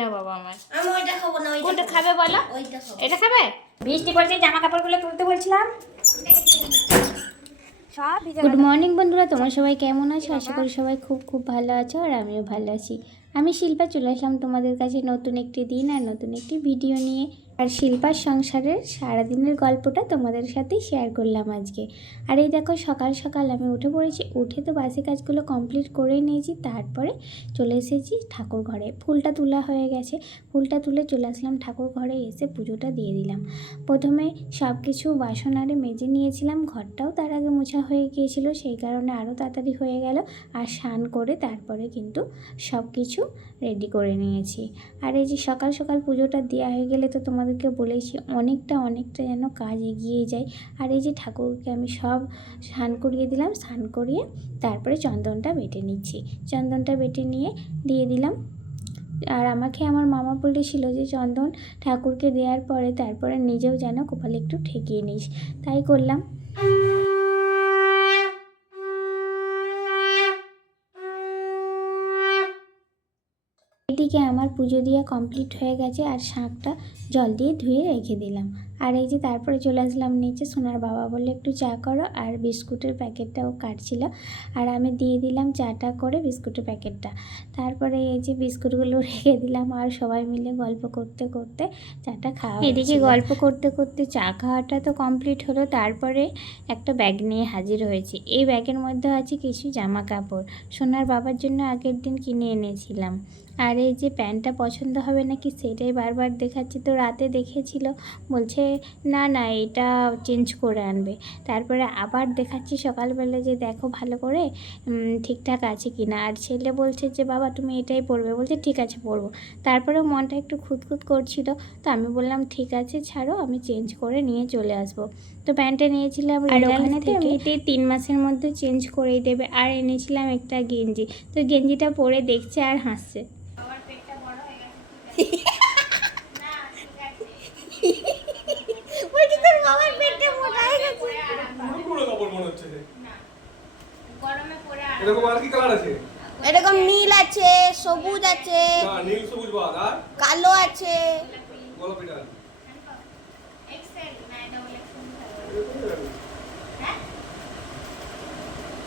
না বাবা আমার। আমি ওইটা খাব না কোনটা খাবে। বলো? ওইটা খাব। এটা খাবে? বৃষ্টি পড়ছে জামা কাপড়গুলো তুলতে বলছিলাম। গুড মর্নিং বন্ধুরা তোমার সবাই কেমন আছো? আশা করি সবাই খুব খুব ভালো আছো আর আমিও ভালো আছি। আমি শিল্পা চলে আসলাম তোমাদের কাছে নতুন একটি দিন আর নতুন একটি ভিডিও নিয়ে। আর শিল্পার সংসারের সারাদিনের গল্পটা তোমাদের সাথে শেয়ার করলাম আজকে। আর এই দেখো, সকাল সকাল আমি উঠে পড়েছি, উঠে তো বাসি কাজগুলো কমপ্লিট করেই নিয়েছি, তারপরে চলে এসেছি ঠাকুর ঘরে। ফুলটা তোলা হয়ে গেছে, ফুলটা তুলে চলে আসলাম ঠাকুর ঘরে, এসে পুজোটা দিয়ে দিলাম। প্রথমে সব কিছু বাসন আরে মেজে নিয়েছিলাম, ঘরটাও তার আগে মোছা হয়ে গিয়েছিল, সেই কারণে আরও তাড়াতাড়ি হয়ে গেল। আর স্নান করে তারপরে কিন্তু সব কিছু রেডি করে নিয়েছি। আর এই যে সকাল সকাল পুজোটা দেওয়া হয়ে গেলে তো তোমাদেরকে বলেছি, অনেকটা অনেকটা যেন কাজ এগিয়ে যায়। আর এই যে ঠাকুরকে আমি সব স্নান করিয়ে দিলাম, স্নান করিয়ে তারপরে চন্দনটা বেটে নিচ্ছি। চন্দনটা বেটে নিয়ে দিয়ে দিলাম। আর আমাকে আমার মামা বলেছিল যে, চন্দন ঠাকুরকে দেওয়ার পরে তারপরে নিজেও যেন কপালে একটু ঠেকিয়ে নিস। তাই করলাম। এদিকে আমার পুজো দিয়ে কমপ্লিট হয়ে গেছে আর শাঁখটা জল দিয়ে ধুয়ে রেখে দিলাম। আর এই যে তারপরে চলে আসলাম নিচে সোনার বাবা বললে একটু চা করো। আর বিস্কুটের প্যাকেটটাও কাটছিল। আর আমি দিয়ে দিলাম চাটা করে বিস্কুটের প্যাকেটটা। তারপরে এই যে বিস্কুটগুলো রেখে দিলাম আর সবাই মিলে গল্প করতে করতে চাটা খাওয়া এদিকে গল্প করতে করতে চা খাওয়াটা তো কমপ্লিট হলো। তারপরে একটা ব্যাগ নিয়ে হাজির হয়েছি। এই ব্যাগের মধ্যে আছে কিছু জামা কাপড় সোনার বাবার জন্য আগের দিন কিনে এনেছিলাম। আর এই যে প্যান্টটা পছন্দ হবে নাকি সেটাই বারবার দেখাচ্ছি। তো রাতে দেখেছিল বলছে না না এটা চেঞ্জ করে আনবে। তারপরে আবার দেখাচ্ছি সকালবেলা যে দেখো ভালো করে ঠিকঠাক আছে কি না আর ছেলে বলছে যে বাবা তুমি এটাই পরবে। বলছে ঠিক আছে পরবো। তারপরেও মনটা একটু খুঁতখুত করছিল। তো আমি বললাম ঠিক আছে ছাড়ো আমি চেঞ্জ করে নিয়ে চলে আসব। তো প্যান্টটা নিয়েছিলাম আর ওখানে এমনিতেই তিন মাসের মধ্যে চেঞ্জ করেই দেবে। আর এনেছিলাম একটা গেঞ্জি। তো গেঞ্জিটা পরে দেখছে আর হাসছে বলছি তোর বাবার পেটটা মোটা হয়ে গেছে পুরো পুরো কাপড় মনে হচ্ছে যে। গরমে পরে আর এরকম আর কি কালার আছে? এরকম নীল আছে সবুজ আছে না নীল সবুজ বাদ আর? কালো আছে। গোলাপি ডাল এক্সেল না এটা বলে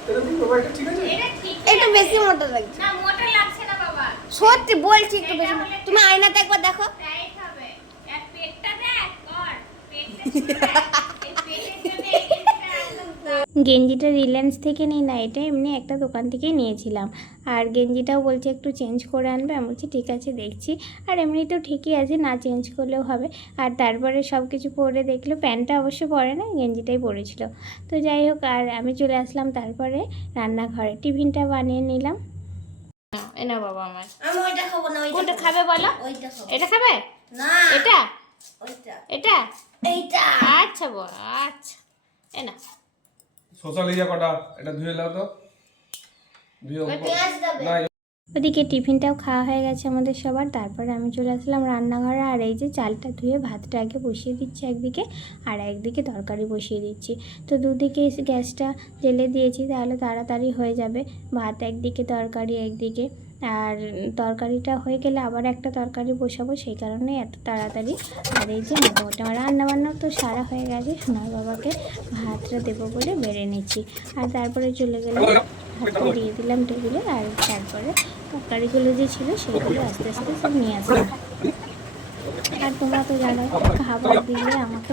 এরকম বাবা এটা ঠিক আছে? এটা একটু বেশি মোটা লাগছে। না মোটা লাগছে না বাবা। সত্যি বলছি একটু বেশি তুমি আয়নাতে একবার দেখো। টাইট হবে। আর পেটটা দেখ কর। পেটটা ছিল দেখ। এই পেটের জন্য এই জিনিসটা একদম গেঞ্জিটা রিলায়েন্স থেকে নিই না এটা এমনি একটা দোকান থেকেই নিয়েছিলাম। আর গেঞ্জিটাও বলছে একটু চেঞ্জ করে আনবে আমি বলছি ঠিক আছে দেখছি। আর এমনিতেও ঠিকই আছে না চেঞ্জ করলেও হবে। আর তারপরে সব কিছু পরে দেখল প্যান্টটা অবশ্য পরে না গেঞ্জিটাই পরেছিল। তো যাই হোক আর আমি চলে আসলাম তারপরে রান্নাঘরে। টিফিনটা বানিয়ে নিলাম। এ না বাবা আমার। আমি ওইটা খাব না ওইটা খাবে। বলো? ওইটা খাব। এটা খাবে? না এটা? ওইটা। এটা? এইটা। আচ্ছা বো আচ্ছা। এ কটা? এটা ধুয়ে লাও তো। ধুয়ে না ওদিকে টিফিনটাও খাওয়া হয়ে গেছে আমাদের সবার। তারপরে আমি চলে আসলাম রান্নাঘরে আর এই যে চালটা ধুয়ে ভাতটা আগে বসিয়ে দিচ্ছি একদিকে আর একদিকে তরকারি বসিয়ে দিচ্ছি। তো দুদিকে গ্যাসটা জেলে দিয়েছি তাহলে তাড়াতাড়ি হয়ে যাবে। ভাত একদিকে তরকারি একদিকে। আর তরকারিটা হয়ে গেলে আবার একটা তরকারি বসাবো, সেই কারণে এত তাড়াতাড়ি। আর এই যে মোটামুটি আমার রান্নাবান্নাও তো সারা হয়ে গেছে, সোনার বাবাকে ভাতটা দেবো বলে বেড়ে নিচ্ছি। আর তারপরে চলে গেলে ভাতটা দিয়ে দিলাম টেবিলে, আর তারপরে তরকারিগুলো যে ছিল সেগুলো আস্তে আস্তে সব নিয়ে আসলাম। আর তোমরা তো জানো খাবার দিলে আমাকে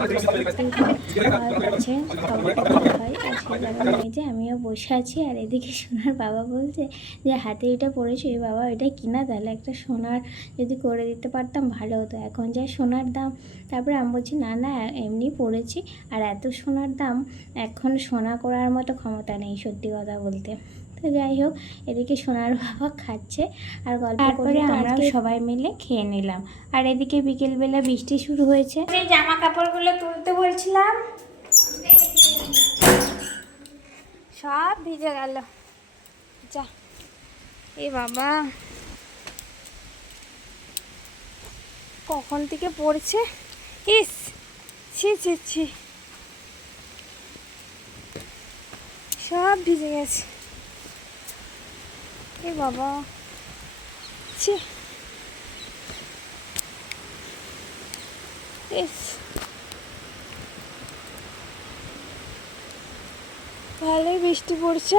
যে আমিও বসে আছি, আর এদিকে সোনার বাবা বলছে যে, হাতে এটা পড়েছো এই বাবা এটা কিনা? তাহলে একটা সোনার যদি করে দিতে পারতাম ভালো হতো। এখন যা সোনার দাম, তারপরে আমি বলছি, না না, এমনি পড়েছি। আর এত সোনার দাম, এখন সোনা করার মতো ক্ষমতা নেই, সত্যি কথা বলতে। তো যাই হোক এদিকে সোনার বাবা খাচ্ছে আর গল্প করে আমরা সবাই মিলে খেয়ে নিলাম। আর এদিকে বিকেলবেলা বৃষ্টি শুরু হয়েছে। জামা কাপড়গুলো তুলতে বলছিলাম। সব ভিজে গেল। যা। এ বাবা। কখন থেকে পড়ছে? ইস ছি ছি ছি। সব ভিজে গেছে। এ বাবা। ছি। ভালোই বৃষ্টি পড়ছে।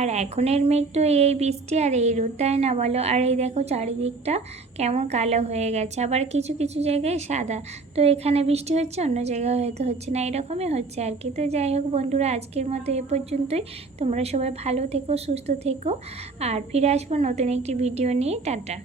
আর এখনের মেঘ তো এই বৃষ্টি আর এই রোদ তাই না বলো। আর এই দেখো চারিদিকটা কেমন কালো হয়ে গেছে। আবার কিছু কিছু জায়গায় সাদা। তো এখানে বৃষ্টি হচ্ছে, অন্য জায়গায় হয়তো হচ্ছে না। এরকমই হচ্ছে আর কি। তো যাই হোক বন্ধুরা, আজকের মতো এ পর্যন্তই। তোমরা সবাই ভালো থেকো, সুস্থ থেকো। আর ফিরে আসব নতুন একটি ভিডিও নিয়ে। টাটা।